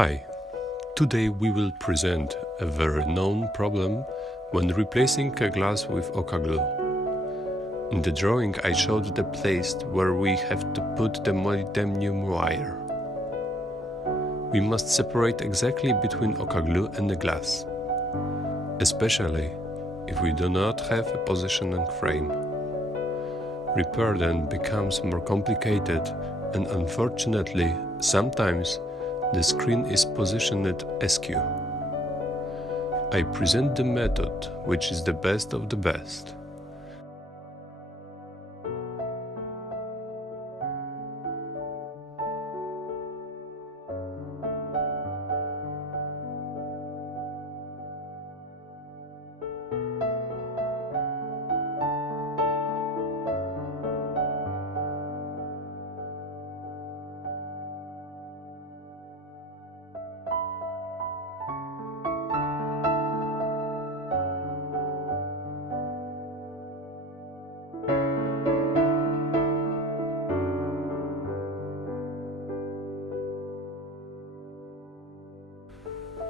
Hi, today we will present a very known problem when replacing a glass with OCA glue. In the drawing I showed the place where we have to put the molybdenum wire. We must separate exactly between OCA glue and the glass, especially if we do not have a positioning frame. Repair then becomes more complicated, and unfortunately sometimes the screen is positioned askew. I present the method which is the best of the best.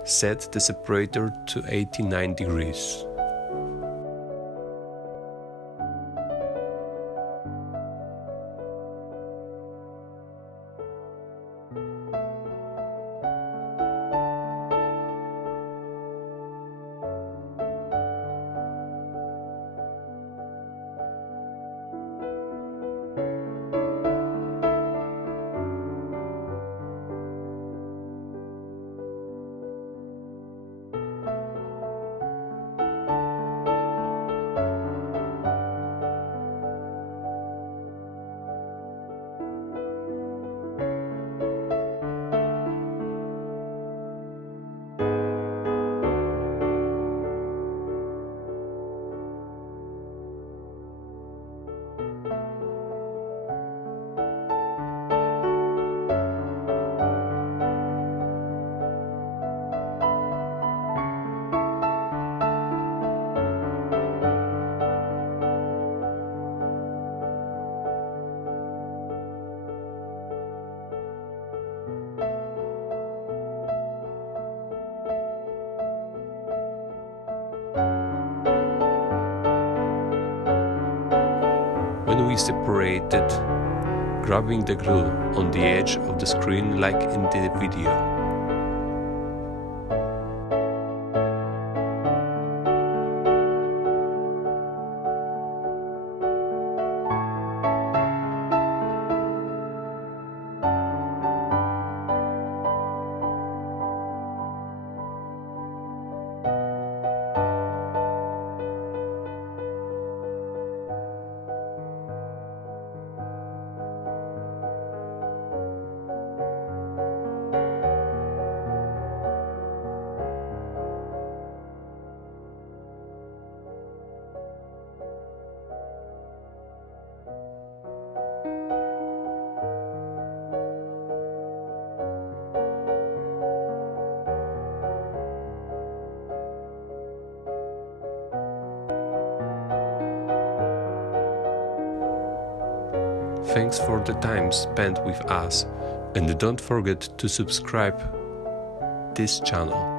Set the separator to 89 degrees. When we separate it, grabbing the glue on the edge of the screen like in the video. Thanks for the time spent with us, and don't forget to subscribe this channel.